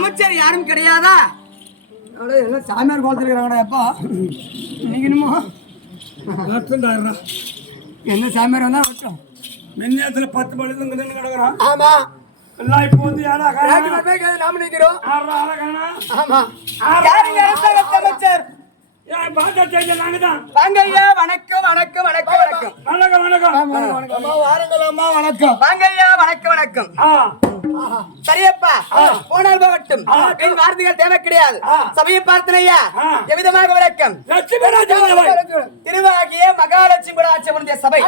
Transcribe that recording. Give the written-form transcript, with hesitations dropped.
அமைச்சர் யாரும் கிடையாதா? எல்லாம் சாமியார் கோலத்திருக்கிறாங்கடா எப்பா இன்னைக்கு என்ன சாமியார் வந்தா வட்டோம் மின்னத்துல 10 மணிக்கு கிடக்குறான். ஆமா எல்லாம் இப்போ வந்து யாரா நாம நிக்கிறோம். ஆமா யாருங்க அரசாங்க அமைச்சர்? வாங்க ஐயா, வணக்கம் வணக்கம் வணக்கம் வணக்கம். வணக்கம் வணக்கம் வாருங்களம்மா வணக்கம். வாங்க ஐயா, வணக்கம் வணக்கம். சரியப்பா, போனால் போகட்டும். என் வார்த்தைகள் தேவை கிடையாது. சபையை பார்த்தனையா எவ்விதமாக வணக்கம். திருவாகிய மகாலட்சுமி சபை